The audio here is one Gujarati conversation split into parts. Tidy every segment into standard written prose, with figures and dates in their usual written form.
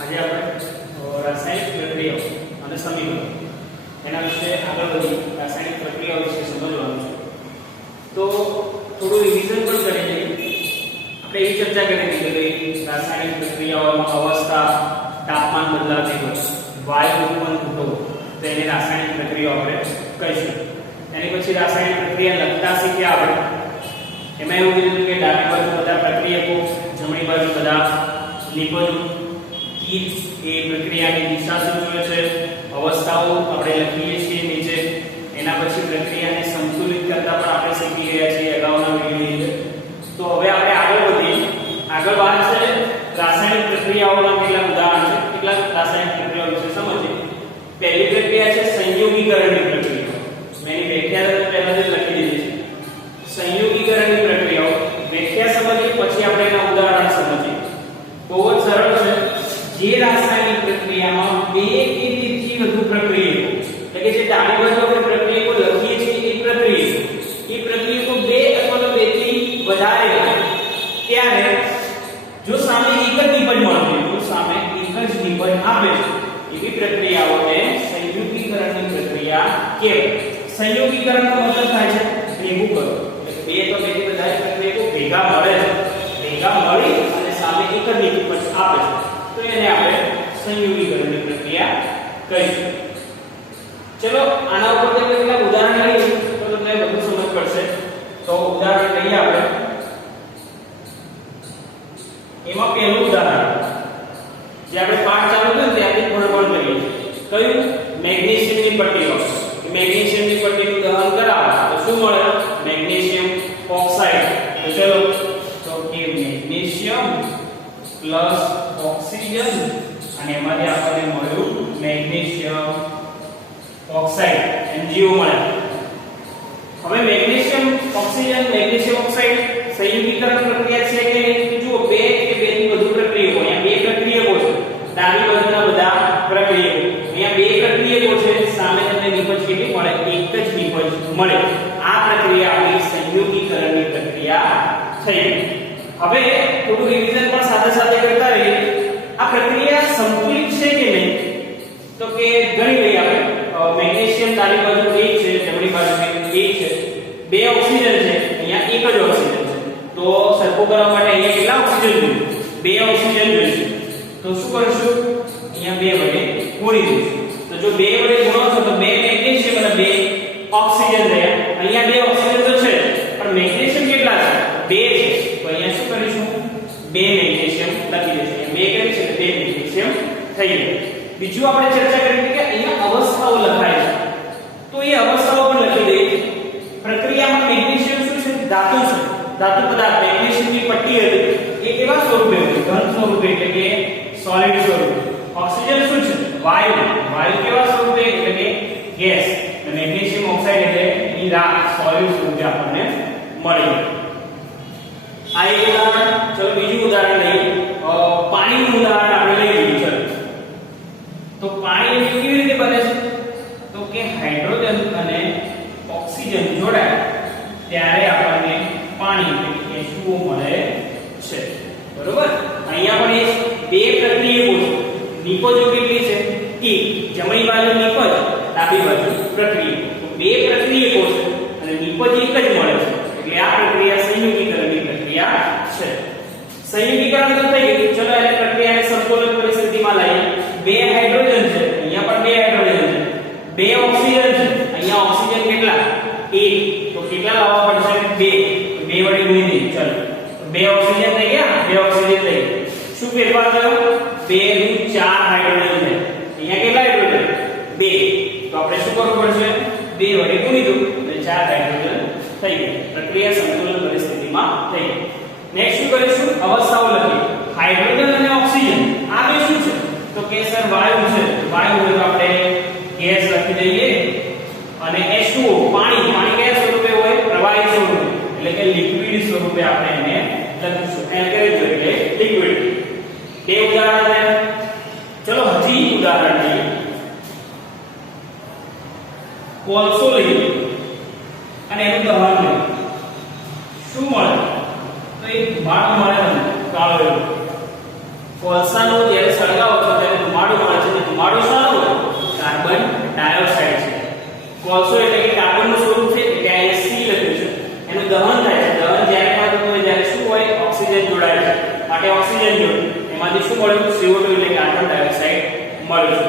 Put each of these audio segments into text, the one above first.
આજે આપણે રાસાયણિક પ્રક્રિયાઓ અને સમીકરણો એના વિશે આગળ વધી રાસાયણિક પ્રક્રિયાઓ વિશે સમજવાનું છે. તો થોડું રિવિઝન પણ કરી લઈએ. આપણે એવી ચર્ચા કરી કે રાસાયણિક પ્રક્રિયાઓમાં અવસ્થા, તાપમાન બદલાતી હોય, વાયુ ઉત્પન્ન થતો હોય તો એને રાસાયણિક પ્રક્રિયાઓ આપણે કહીશું. એની પછી રાસાયણિક પ્રક્રિયા લખતા શીખ્યા આપણે. એમાં એવું કીધું કે ડાબી બાજુ બધા પ્રક્રિયકો, જમણી બાજુ બધા નિપજો. કીટ એ પ્રક્રિયાની દિશા સૂચવે છે. અવસ્થાઓ આપણે લખીએ છીએ નીચે. એના પછી પ્રક્રિયાને સંતુલિત કરતા પણ આપણે શીખી ગયા છીએ અગાઉના વિડિયોની અંદર. તો હવે આપણે આગળ વધીએ. આગળ વાત છે રાસાયણિક પ્રક્રિયાઓના કેટલાક ઉદાહરણ છે. કેટલાક રાસાયણિક પ્રક્રિયાઓ વિશે સમજીએ. પહેલી પ્રક્રિયા છે સંયોગીકરણની પ્રક્રિયા. મેં વ્યાખ્યા પહેલા જ લખી દીધી છે. સંયોગીકરણની પ્રક્રિયાઓ વ્યાખ્યા સમજીએ પછી આપણે એના ઉદાહરણ સમજીએ. બહુ જ સરળ છે. જે રાસાયણિક પ્રક્રિયામાં બે કે તેથી વધુ પ્રક્રિયકો, એટલે કે જે ડાબી બાજુ આપણે પ્રક્રિયકો લખીએ છીએ એ પ્રક્રિયકો બે અથવા તો બેથી વધારે હોય ત્યારે જો સામે એક જ નિપજ મળે, જો સામે એક જ નિપજ આપે એવી પ્રક્રિયાઓને સંયોગીકરણની પ્રક્રિયા કહેવાય. સંયોગીકરણનો મતલબ થાય છે ભેગું કરો. બે તો બેથી વધારે પ્રક્રિયકો ભેગા મળે છે, ભેગા મળી અને સામે એક જ નિપજ આપે છે તો એને આપણે સંયોગીકરણની પ્રક્રિયા કહીશું. ચલો આના ઉપર કેટલાક ઉદાહરણ લઈએ તો તમને વધુ સમજ પડશે. તો ઉદાહરણ લઈએ આપણે. એમાં પહેલું ઉદાહરણ જે આપણે પાઠ ચાલુ કર્યો ત્યાંથી થોડું પણ કરીએ. કયું? મેગ્નેશિયમની પટ્ટીઓ. મેગ્નેશિયમની પટ્ટીનું દહન કરાવો તો શું મળે? Magnesium oxide. તો ચલો તો કે મેગ્નેશિયમ પ્લસ ઓક્સિજન અને એમાંથી આપણને મળ્યું મેગ્નેશિયમ ઓક્સાઇડ MgO મળે. હવે મેગ્નેશિયમ ઓક્સિજન મેગ્નેશિયમ ઓક્સાઇડ સંયોગીકરણ પ્રક્રિયા છે કે જુઓ બે કે બેથી વધુ પ્રક્રિયકો. અહીંયા બે પ્રક્રિયકો છે, ડાબી બાજુના બધા પ્રક્રિયકો. અહીંયા બે પ્રક્રિયકો છે, સામે તમને નિપજ કેટલી મળે? એક જ નિપજ મળે. આ પ્રક્રિયા આપણી સંયોગીકરણની પ્રક્રિયા થઈ. હવે થોડું રિવિઝન પણ સાથે સાથે કરતા રહીએ. આ પ્રક્રિયા સંતુલિત છે કે નહીં? તો કે ગણી લઈએ આપણે. મેગ્નેશિયમ ડાબી બાજુ 1 છે, જમણી બાજુ 1 છે. બે ઓક્સિજન છે, અહીંયા એક જ ઓક્સિજન છે. તો સરખું કરવા માટે અહીંયા કેટલા ઓક્સિજન જોઈએ? બે ઓક્સિજન જોઈએ. તો શું કરશું? અહીંયા 2 વડે ગુણી દઈશું. તો જો 2 વડે ગુણો છો તો 2 મેગ્નેશિયમ અને 2 ઓક્સિજન રહ્યા. અહીંયા 2 ઓક્સિજન તો છે પણ મેગ્નેશિયમ કેટલા છે? 2 છે. તો અહીંયા શું કરીશું? 2 મેગ્નેશિયમ લખી દઈશું. અહીંયા 2 કરી છે તો 2 મેગ્નેશિયમ થઈ ગયું. બીજું આપણે ચર્ચા કરી કે અહીંયા અવસ્થાઓ લખાય છે તો એ અવસ્થાઓ પણ લખી દઈએ. પ્રક્રિયામાં મેગ્નેશિયમ શું છે? ધાતુ છે, ધાતુ પદાર્થ. મેગ્નેશિયમની પટ્ટી હતી એ કેવા સ્વરૂપે હતી? ઘન સ્વરૂપે, એટલે કે સોલિડ સ્વરૂપે. ઓક્સિજન શું છે? વાયુ. વાયુ કેવા સ્વરૂપે? એટલે કે ગેસ. અને મેગ્નેશિયમ ઓક્સાઇડ એટલે એની રાખ સોલિડ સ્વરૂપે આપણને મળી. આ એક ઉદાહરણ. ચલો બીજું ઉદાહરણ લઈએ. પાણીનું ઉદાહરણ આપણે લઈ લીધું છે. તો પાણી કેવી રીતે બને છે? તો કે હાઇડ્રોજન અને ઓક્સિજન જોડાય ત્યારે આપણને પાણી એટલે H2O મળે છે. બરોબર? અહીંયા પણ એ બે પ્રક્રિયકો છે. નિપજો કેટલી છે? એક. જમણી બાજુ નિપજ, ડાબી બાજુ પ્રક્રિયક. તો બે પ્રક્રિયકો છે અને નિપજ એક જ મળે છે. એટલે આ પ્રક્રિયા સંયોગીકરણની પ્રક્રિયા છે. સંયોગીકરણ તો થઈ ગયું. ચલો એને પ્રક્રિયાને સંતુલિત પરિસ્થિતિમાં લાવીએ. બે હાઇડ્રોજન છે, અહીંયા પણ બે હાઇડ્રોજન છે. બે ઓક્સિજન છે, અહીંયા ઓક્સિજન કેટલા? 1. તો કેટલા લાવવા પડશે? 2. 2 વડે ગુણી દઈએ. ચલો બે ઓક્સિજન થઈ ગયા, બે ઓક્સિજન થઈ ગયા. શું ફેરફાર થયો? 2 નું 4 હાઇડ્રોજન છે. અહીંયા કેટલા હાઇડ્રોજન? 2. તો આપણે શું કરવું પડશે? 2 વડે ગુણી દો એટલે 4 હાઇડ્રોજન થઈ ગયા. પ્રક્રિયા સંતુલન પરિસ્થિતિમાં થઈ ગઈ. નેક્સ્ટ શું કરીશું? અવસ્થાઓ લખીએ. હાઇડ્રોજન અને ઓક્સિજન આ બે શું છે? તો કે સર વાયુ છે. વાયુ હોય તો આપણે ગેસ લખી દઈએ. અને H2O પાણી. પાણી કયા સ્વરૂપે હોય? પ્રવાહી સ્વરૂપે, એટલે કે લિક્વિડ સ્વરૂપે આપણે એને લખીશું. એટલે લિક્વિડ. બે ઉદાહરણ છે. ચલો હજી ઉદાહરણ લઈએ. કોલસો લઈએ અને એનું દહન લઈએ. શું મળે? તો એક ધુમાડો મળે તમને કાળો. કોલસાનો જ્યારે સળગાવો છો ધુમાડો શાનો હોય? કાર્બન ડાયોક્સાઇડ છે. કોલસો એટલે કે કાર્બનનું સ્વરૂપ છે એટલે અહીંયા C લખ્યું છે. એનું દહન થાય છે. દહન જ્યારે પણ થતું હોય ત્યારે શું હોય? ઓક્સિજન જોડાય છે. માટે ઓક્સિજન જોડે એમાંથી શું મળ્યું? CO2 એટલે કાર્બન ડાયોક્સાઇડ મળ્યું.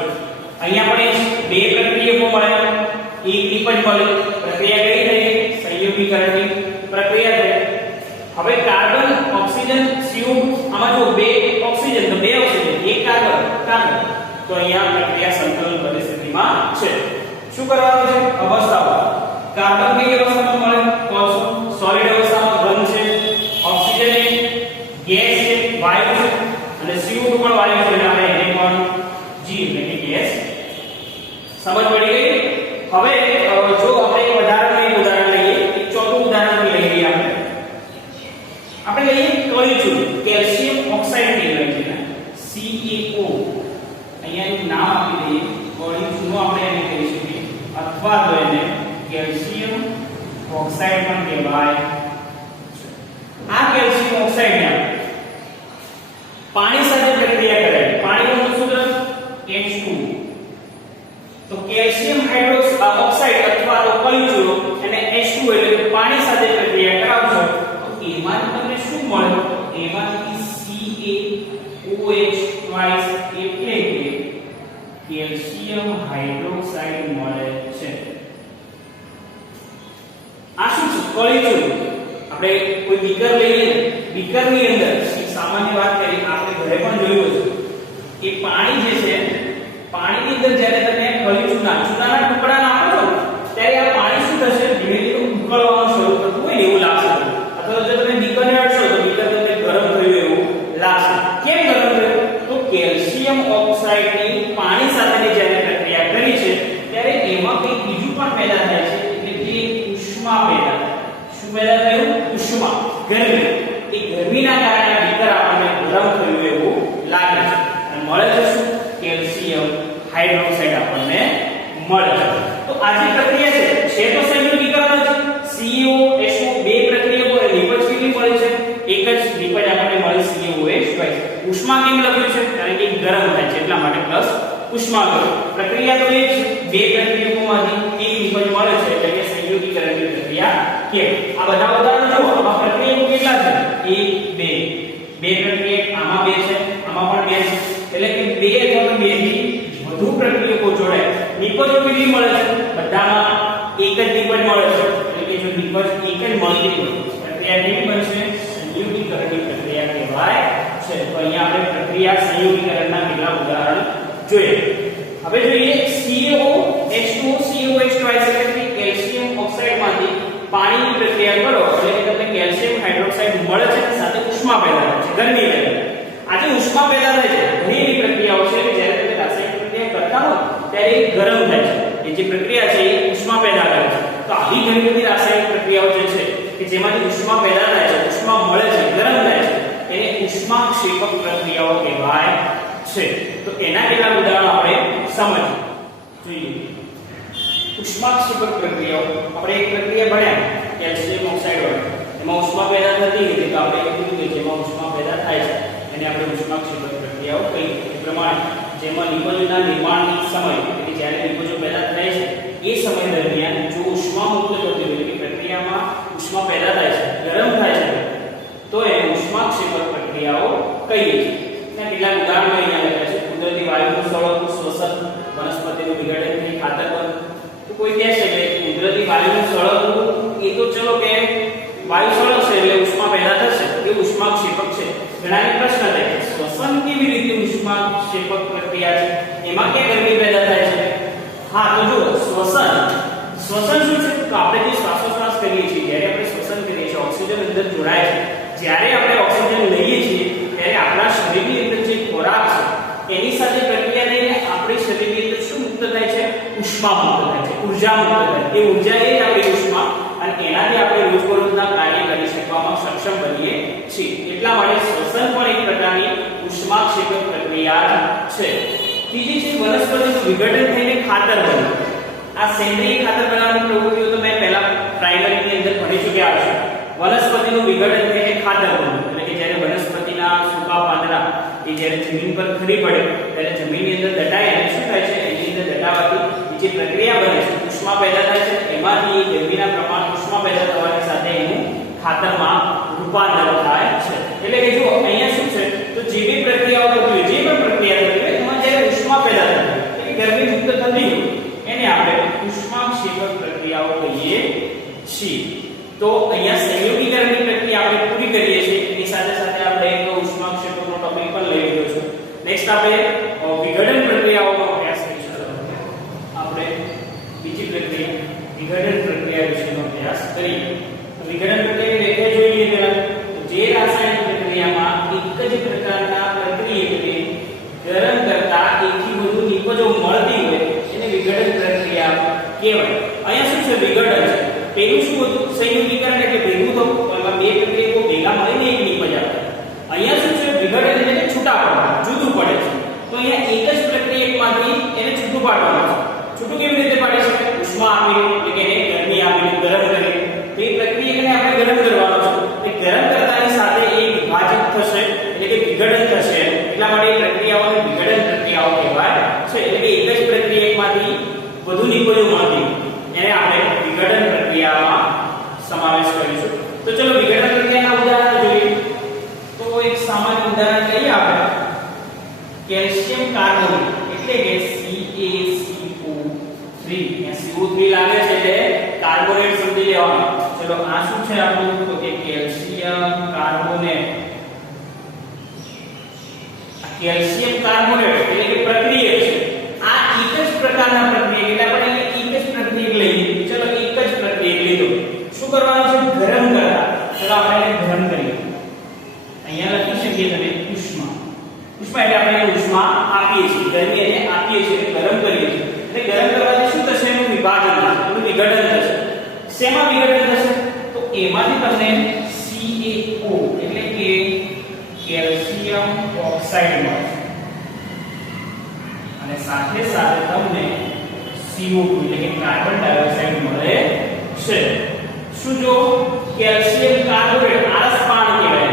અહીંયા પણ બે પ્રક્રિયકો મળ્યા, એક નિપજ મળ્યું. પ્રક્રિયા કઈ થઈ? સંયુગીકરણની પ્રક્રિયા થઈ. હવે કાર્બન ઓક્સિજન CO2 આમાં જો બે ઓક્સિજન તો બે ઓક્સિજન એક કાર્બન કાર્બન તો અહીંયા પ્રક્રિયા સંતુલન પરિસ્થિતિમાં છે. શું કરવાનું છે? અવસ્થાઓ કાર્બન કઈ અવસ્થામાં મળે? કોલસો સોલિડ અવસ્થામાં ઘન છે, ઓક્સિજન એ ગેસ છે વાયુ છે અને CO2 પણ વાયુ છે એટલે આપણે એને પણ G એટલે કે ગેસ. સમજ પડી ગઈ? હવે જો આપણે એક ઉદાહરણ લઈએ, એક ચોથું ઉદાહરણ લઈ લઈએ આપણે લઈએ કળીચૂર કેલ્શિયમ ઓક્સાઇડ કહેવાય છે CaO. અહીંયા એનું નામ આપી દઈએ કળીચૂરનો આપણે એને કહી શકીએ અથવા તો એને કેલ્શિયમ ઓક્સાઇડ પણ કહેવાય. આ કેલ્શિયમ ઓક્સાઇડને પાણી સાથે પ્રક્રિયા કરાય. પાણીનું સૂત્ર H2. તો કેલ્શિયમ હાઇડ્રોક્સાઇડ અથવા તો કળીચૂર એને H2 એટલે પાણી સાથે પ્રક્રિયા કરાવશો તો એમાંથી તમને શું મળે? એમાંથી CaOH ટ્વાઇસ એટલે કે કેલ્શિયમ હાઇડ્રોક્સાઇડ મળે છે. આ શું છે? કળીચૂર. આપણે કોઈ બીકર લઈએ, બીકરની અંદર સામાન્ય વાત કરીએ આપણે ઘરે પણ જોયું હશે કે પાણી જે છે પાણીની અંદર જ્યારે તમે કળીચૂરના ટુકડા નાખો છો ત્યારે આ પાણી શું થશે? ધીમે ધીમે ઉકળવાનું શરૂ થતું હોય એવું લાગશે. અથવા જો તમે બીકરને અડશો તો બીકર તમને ગરમ થયું એવું લાગશે. કેમ ગરમ થયું? તો કેલ્શિયમ ઓક્સાઇડની પાણી સાથેની જ્યારે પ્રક્રિયા કરી છે ત્યારે એમાં કંઈક બીજું પણ પેદા થાય છે એટલે કે ઉષ્મા પેદા થાય. શું પેદા થયું? ઉષ્મા, ગરમી. એ ગરમીના કારણે આ બીકર આપણને ગરમ થયું એવું લાગે છે અને મળે છે શું? કેલ્શિયમ હાઇડ્રોક્સાઇડ આપણને મળે છે. તો આ જે પ્રક્રિયા છે તો સંયુગીકરણ જ. CaO બે પ્રક્રિયાઓ નિપજ કેટલી મળી છે? એક જ નિપજ આપણને મળી CaOH ટ્વાઇસ. ઉષ્મા કેમ લખ્યું છે? કારણ કે ગરમ થાય છે એટલા માટે પ્લસ ઉષ્મા લખ્યું. પ્રક્રિયા તો એ જ બે પ્રક્રિયાઓમાંથી એક નિપજ મળે છે એટલે કે સંયુગીકરણની પ્રક્રિયા કેમ? આ બધા ઉદાહરણો જુઓ. આમાં પ્રક્રિયાઓ કેટલા છે? 1 2 બે પ્રક્રિયા આમાં બે છે આમાં પણ બે છે એટલે કે બે અથવા બે થી વધુ પ્રક્રિયાઓ જોડાય. નિપજો કેટલી મળે છે? બધામાં એક જ નિપજ મળે છે એટલે કે જો નિપજ એક જ મળતી હોય પ્રક્રિયા કેવી બનશે? સંયુગીકરણની પ્રક્રિયા કહેવાય છે. તો અહીંયા આપણે પ્રક્રિયા સંયુગીકરણના કેટલાક ઉદાહરણ જોઈએ. હવે જોઈએ CaOH2COH ટ્વાઇસ એટલે કે કેલ્શિયમ ઓક્સાઇડમાંથી પાણીની પ્રક્રિયા કરો એટલે કે તમને કેલ્શિયમ હાઇડ્રોક્સાઇડ મળે છે સાથે ઉષ્મા પેદા થાય છે, ગરમી લાગે. આજે ઉષ્મા પેદા થાય છે ઘણી એવી પ્રક્રિયાઓ છે કે જ્યારે તમે રાસાયણિક પ્રક્રિયા કરતા હો ત્યારે એ ગરમ થાય છે. એ જે પ્રક્રિયા છે એ ઉષ્મા પેદા કરે છે. તો આવી ઘણી બધી રાસાયણિક પ્રક્રિયાઓ જે છે કે જેમાંથી ઉષ્મા પેદા થાય છે, ઉષ્મા મળે છે, ગરમ થાય છે એને ઉષ્માક્ષેપક પ્રક્રિયાઓ કહેવાય છે. તો એના કેટલાક ઉદાહરણો આપણે સમજીએ. જોઈએ ઉષ્માક્ષેપક પ્રક્રિયાઓ. આપણે એક પ્રક્રિયા ભણ્યા કેલ્શિયમ ઓક્સાઇડ વાળી, એમાં ઉષ્મા પેદા થતી હતી તો આપણે કીધું કે જેમાં ઉષ્મા પેદા થાય છે એને આપણે ઉષ્માક્ષેપક પ્રક્રિયાઓ કહીએ. એ પ્રમાણે જેમાં નિપજોના નિર્માણની સમય એટલે જ્યારે નિપજો પેદા થાય છે એ સમય દરમિયાન જો ઉષ્મા મુક્ત થતી હોય કે પ્રક્રિયામાં ઉષ્મા પેદા થાય છે, ગરમ થાય છે તો એને ઉષ્માક્ષેપક પ્રક્રિયાઓ કહીએ છીએ. એના કેટલાક ઉદાહરણો અહીંયા લખ્યા છે. કુદરતી વાયુનું સળગવું, શ્વસન, વનસ્પતિનું વિઘટન થઈ ખાતર બનવું. તો કોઈ કહે છે કે કુદરતી વાયુનું સળગવું એ તો ચલો કે વાયુ સળગશે એટલે ઉષ્મા પેદા થશે એ ઉષ્માક્ષેપક છે. ઘણાને પ્રશ્ન થાય કે શ્વસન કેવી રીતે ઉષ્માક્ષેપક પ્રક્રિયા છે? એમાં કે ગરમી પેદા થાય છે. હા તો જો શ્વસન શું છે? તો આપણે જે શ્વાસોશ્વાસ કરીએ છીએ જ્યારે આપણે શ્વસન કરીએ છીએ ઓક્સિજન અંદર જોડાય છે. જ્યારે આપણે ઓક્સિજન લઈએ છીએ ત્યારે આપણા શરીરની અંદર જે ખોરાક છે એની સાથે પ્રક્રિયા થઈને આપણી શરીરની અંદર શું મુક્ત થાય છે? ઉષ્મા મુક્ત થાય છે, ઊર્જા મુક્ત થાય છે. એ ઊર્જા એ આપણી ઉષ્મા અને એનાથી આપણે રોજબરોજના કાર્ય કરી શકવામાં સક્ષમ બનીએ છીએ. એટલા માટે શ્વસન પણ એક પ્રકારની ઉષ્માક્ષેપક પ્રક્રિયા છે. ત્રીજી છે વનસ્પતિનું વિઘટન થઈને ખાતર બનવું. આ સેન્દ્રિય ખાતર બનાવવાની પ્રવૃત્તિઓ તો મેં પહેલા પ્રાઇમરીની અંદર ભણી ચૂક્યા હશે. વનસ્પતિનું વિઘટન થઈને ખાતર બનવું એટલે કે જ્યારે વનસ્પતિના સૂકા પાંદડા એ જ્યારે જમીન પર ખરી પડે ત્યારે જમીનની અંદર દટાય અને શું થાય છે એની અંદર દટાવાથી જે પ્રક્રિયા બને છે ઉષ્મા પેદા થાય છે એમાંથી ગરમીના પ્રમાણ ઉષ્મા પેદા થવાની સાથે એનું ખાતરમાં રૂપાંતર થાય છે એટલે કે જો અહીંયા શું છે તો જે બી પ્રક્રિયાઓ થતી હોય જે પણ પ્રક્રિયા થતી હોય એમાં જ્યારે ઉષ્મા પેદા થાય એટલે ગરમી મુક્ત થતી હોય એને આપણે ઉષ્માક્ષેપક પ્રક્રિયાઓ કહીએ છીએ તો અહીંયા સંયોગીકરણની પ્રક્રિયા આપણે પૂરી કરીએ છીએ એની સાથે સાથે આપણે એક ઉષ્માક્ષેપકનો ટોપિક પણ લઈ લીધો છે નેક્સ્ટ આપણે વિઘટન પ્રક્રિયાઓનો અભ્યાસ કરીશું આપણે બીજી પ્રક્રિયા વિઘટન પ્રક્રિયા વિશેનો અભ્યાસ કરીએ તો વિઘટન પ્રક્રિયાની વ્યાખ્યા જોઈ લઈએ પહેલા જે રાસાયણિક પ્રક્રિયામાં એક જ પ્રકારના પ્રક્રિયકને ગરમ કરતા એકથી વધુ નિપજો મળતી હોય એને વિઘટન પ્રક્રિયા કહેવાય અહીંયા શું છે વિઘટન છે પેલું શું હતું સંયોગીકરણ એટલે ભેગું થવું એમાં બે પ્રક્રિયાઓ ભેગા મળીને એક નિપજ આવે અહીંયા શું છે વિઘટન એટલે કે છૂટા પડવા જુદું પડે છે તો અહીંયા એક જ પ્રક્રિયકમાંથી એને છૂટું પાડવાનું છે છૂટું કેવી રીતે પાડી શકાય ઉષ્મા આપી એટલે કે એને ગરમી આપીને ગરમ કરી તો એ પ્રક્રિયકને આપણે ગરમ કરવાનો છે તે ગરમ કરતાની સાથે એ વિભાજિત થશે એટલે કે વિઘટન થશે એટલા માટે એ પ્રક્રિયાઓને વિઘટન પ્રક્રિયાઓ કહેવાય છે એટલે કે એક જ પ્રક્રિયકમાંથી વધુ નિપજો મળતી એને આપણે વિઘટન પ્રક્રિયામાં સમાવેશ કરીશું તો ચલો વિઘટન પ્રક્રિયાના ઉદાહરણ જોઈએ તો એક સામાન્ય ઉદાહરણ લઈએ આપણે કેલ્શિયમ કાર્બોનેટ એટલે કે CaCO3 અહીંયા CO3 લાગે છે એટલે કાર્બોનેટ સમજી લેવાનું ચલો આ શું છે આપણું તો કે કેલ્શિયમ કાર્બોનેટ આ કેલ્શિયમ કાર્બોનેટ એટલે કે પ્રક્રિયક છે આ એક જ પ્રકારના પ્રક્રિયક એટલે આપણે એક જ પ્રક્રિયક લઈએ ચલો એક જ પ્રક્રિયક લીધો શું કરવાનું છે ગરમ કરતા ચલો આપણે એને ગરમ કરીએ અહીંયા લખી શકીએ તમે ઉષ્મા ઉષ્મા એટલે આપણે ઉષ્મા આપીએ છીએ ગરમી એને આપીએ છીએ ગરમ કરીએ છીએ એટલે ગરમ કરવાથી શું થશે એનું વિભાજન થશે એનું વિઘટન થશે શેમાં વિઘટન થશે તો એમાંથી તમને CaO એટલે કે કેલ્શિયમ ઓક્સાઇડ મળશે અને સાથે સાથે તમને CO2 એટલે કે કાર્બન ડાયોક્સાઇડ મળે છે શું જો કેલ્શિયમ કાર્બોનેટ આરસ પાણ કહેવાય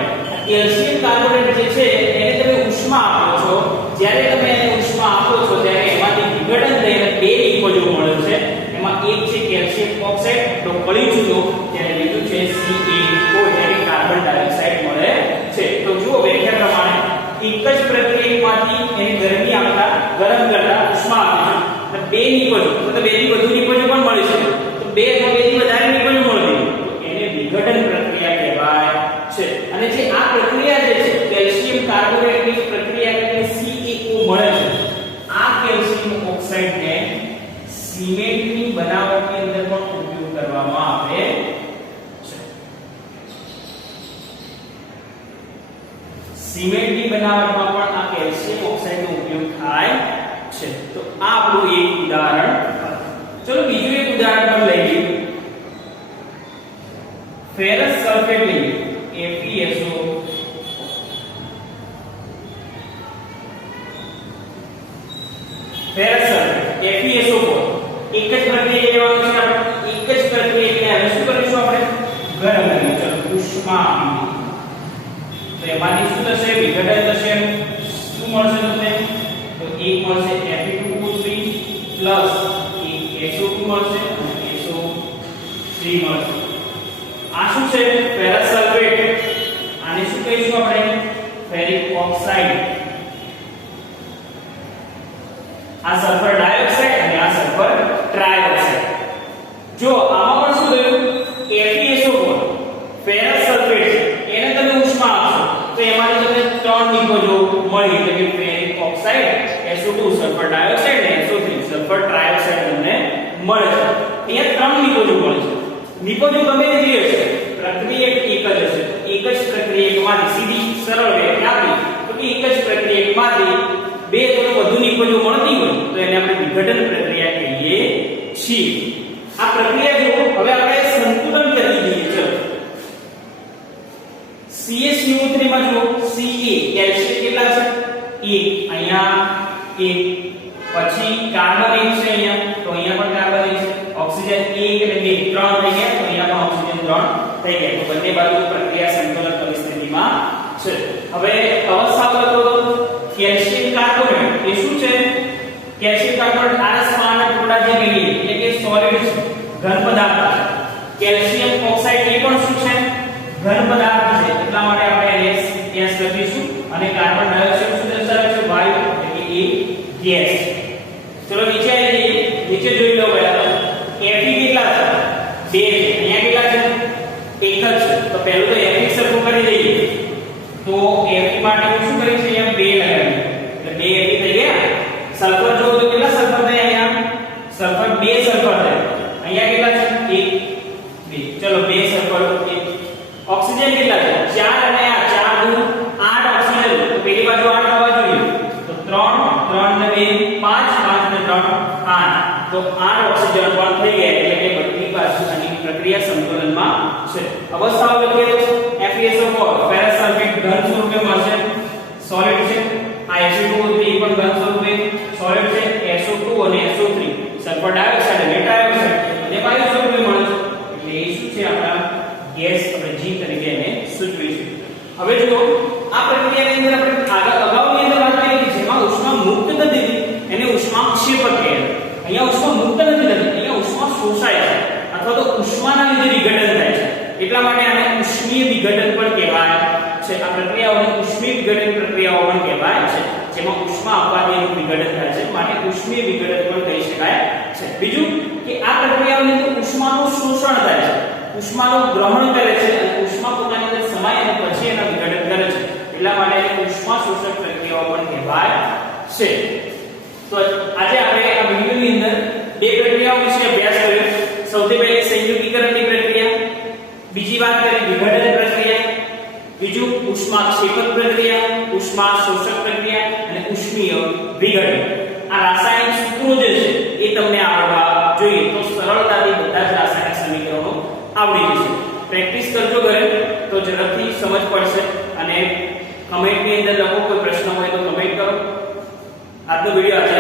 કેલ્શિયમ કાર્બોનેટ જે છે એને તમે ઉષ્મા આપો છો જ્યારે તમે એને ઉષ્મા આપો છો ત્યારે એમાંથી વિઘટન થઈને બે નિપજો મળે છે એમાં એક છે કેલ્શિયમ ઓક્સાઇડ તો કળી જુદો ત્યારે બીજું છે CaO એટલે કે કાર્બન ડાયોક્સાઇડ મળે છે તો જુઓ વ્યાખ્યા પ્રમાણે એક જ પ્રક્રિયકમાંથી એને ગરમી આપતા ગરમ કરતા ઉષ્મા આપે છે બે નિપજો તો બે થી વધુ નિપજો પણ મળી શકે તો બે અથવા બે થી વધારે નિપજો મળે તો એને વિઘટન પ્રક્રિયા કહેવાય છે અને જે આ પ્રક્રિયા જે છે કેલ્શિયમ કાર્બોનેટની પ્રક્રિયાને CaO મળે છે આ કેલ્શિયમ ઓક્સાઇડને સિમેન્ટની બનાવટની અંદર પણ ઉપયોગ કરવામાં આવે છે સિમેન્ટની બનાવટમાં પણ આ કેલ્શિયમ ઓક્સાઇડનો ઉપયોગ થાય છે તો આ આપણું એક ઉદાહરણ ચલો બીજું એક ઉદાહરણ પણ લઈ લઈએ ફેરસ સલ્ફેટ લઈએ FeSO ફેરસ સલ્ફેટ FeSO4 એક જ પ્રક્રિયા લેવાનું છે આપણે એક જ પ્રક્રિયા એટલે હવે શું કરીશું આપણે ગરમ કરીશું ચલો ઉષ્મા આપીએ તો એમાંથી શું થશે વિઘટન થશે શું મળશે તમને તો એક મળશે Fe2O3 પ્લસ એક SO2 મળશે અને SO3 મળશે આ શું છે ફેરસ સલ્ફેટ આને શું કહીશું આપણે ફેરિક ઓક્સાઇડ આ સલ્ફર ડાયોક્સાઇડ અને આ સલ્ફર ટ્રાયોક્સાઇડ જો આમાં પણ શું થયું FeSO4 ફેરસ સલ્ફેટ એને તમે ઉષ્મા આપશો તો એમાંથી તમને ત્રણ નિપજો મળી એટલે કે ferric oxide SO2 sulphur dioxide અને SO3 સલ્ફર ટ્રાયોક્સાઇડ તમને મળે છે અહીંયા ત્રણ નિપજો મળે છે નિપજો ગમે તે હશે પ્રક્રિયક એક જ હશે એક જ પ્રક્રિયકમાંથી સીધી સરળ વ્યાખ્યા આપી તો કે એક જ પ્રક્રિયકમાંથી બે અથવા વધુ નિપજો મળતી હોય તો એને આપણે વિઘટન પ્રક્રિયા કહીએ છીએ આ પ્રક્રિયા જો હવે આપણે સંતુલન કરી દઈએ ચલો CaCO3 માં જો Ca કેલ્શિયમ કેટલા છે 1 અહીંયા 1 પછી કાર્બન 1 છે અહીંયા તો અહીંયા પણ કાર્બન 1 છે ઓક્સિજન 1 અને 2 3 થઈ ગયા તો અહીંયા પણ ઓક્સિજન 3 થઈ ગયા તો બંને બાજુ પ્રક્રિયા સંતુલન પરિસ્થિતિમાં છે હવે અવસ્થાઓ લખો તો કેલ્શિયમ કાર્બોનેટ આરસ પાણીના ટુકડા જે કહીએ એટલે કે સોલિડ છે, ઘન પદાર્થ છે. કેલ્શિયમ ઓક્સાઇડ એ પણ શું છે? ઘન પદાર્થ છે. એટલા માટે આપણે એને S લખીશું અને કાર્બન ડાયોક્સાઇડ શું દર્શાવે છે? વાયુ એટલે કે એ ગેસ. ચલો નીચે આવી જઈએ. નીચે જોઈ લો પહેલા Fe કેટલા છે? 2 છે. અહીંયા કેટલા છે? 1 જ છે. તો પહેલું તો Fe સરખું કરી દઈએ. તો Fe માટે હું શું કરીશ? અહીંયા 2 લગાવીએ. એટલે 2 Fe થઈ ગયા. સલ્ફર જો તો કેટલા સલ્ફર થાય? અહીંયા સલ્ફર 2 સલ્ફર થાય. અહીંયા કેટલા છે? 1 2. ચલો 2 સલ્ફર 1. ઓક્સિજન કેટલા છે? 4 અને આ 4 દુ 8 ઓક્સિજન. તો પેલી બાજુ 8 આવવા જોઈએ. તો 3 3 ને 2 5 5 ને 3 8. તો 8 ઓક્સિજન પણ થઈ ગયા. એટલે કે બધી બાજુ આની પ્રક્રિયા સંતુલનમાં છે. અવસ્થાઓ લખીએ તો FeSO4 ફેરસ સલ્ફેટ ઘન સ્વરૂપે મળશે, સોલિડ છે. આ Fe2O3 પણ ઘન સ્વરૂપે સોલિડ છે. SO2 અને SO3 સલ્ફર ડાયોક્સાઇડ અને ડાયોક્સાઇડ અને વાયુ સ્વરૂપે મળે છે. એટલે એ શું છે? આપણા ગેસ આપણે G તરીકે એને સૂચવીશું. હવે જો આ પ્રક્રિયાની અંદર આપણે આગળ અગાઉની અંદર વાત કરી જેમાં ઉષ્મા મુક્ત થતી હતી એને ઉષ્માક્ષેપક કહેવાય. અહીંયા ઉષ્મા મુક્ત નથી થતી, અહીંયા ઉષ્મા શોષાય છે અથવા તો ઉષ્માના લીધે વિઘટન થાય છે. એટલા માટે આને ઉષ્મીય વિઘટન પણ કહેવાય છે. આ પ્રક્રિયાઓને ઉષ્મીય વિઘટન પ્રક્રિયાઓ પણ કહેવાય છે જેમાં ઉષ્મા આપવાથી એનું વિઘટન થાય છે. માટે ઉષ્મીય વિઘટન પણ કહી શકાય છે. બીજું કે આ પ્રક્રિયાઓની અંદર ઉષ્માનું શોષણ થાય છે, ઉષ્માનું ગ્રહણ કરે છે અને ઉષ્મા પોતાની અંદર સમાય અને પછી એનું વિઘટન કરે છે. એટલા માટે એને ઉષ્મા શોષક પ્રક્રિયાઓ પણ કહેવાય છે. તો આજે આપણે આ વિડિયોની અંદર બે પ્રક્રિયાઓ વિશે અભ્યાસ કર્યો. સૌથી પહેલી સંયુગીકરણની પ્રક્રિયા, બીજી વાત કરી વિઘટન પ્રક્રિયા, બીજું ઉષ્માક્ષેપક પ્રક્રિયા, ઉષ્મા શોષક પ્રક્રિયા અને ઉષ્મીય વિઘટન. આ રાસાયણિક સૂત્રો જે છે એ તમને આવડવા જોઈએ તો સરળતાથી બધા જ રાસાયણિક સમીકરણો આવડી જશે. પ્રેક્ટિસ કરજો ઘરે તો ઝડપથી સમજ પડશે. અને કમેન્ટની અંદર લખો કોઈ પ્રશ્ન હોય તો કમેન્ટ કરો. આજનો વિડિયો આજે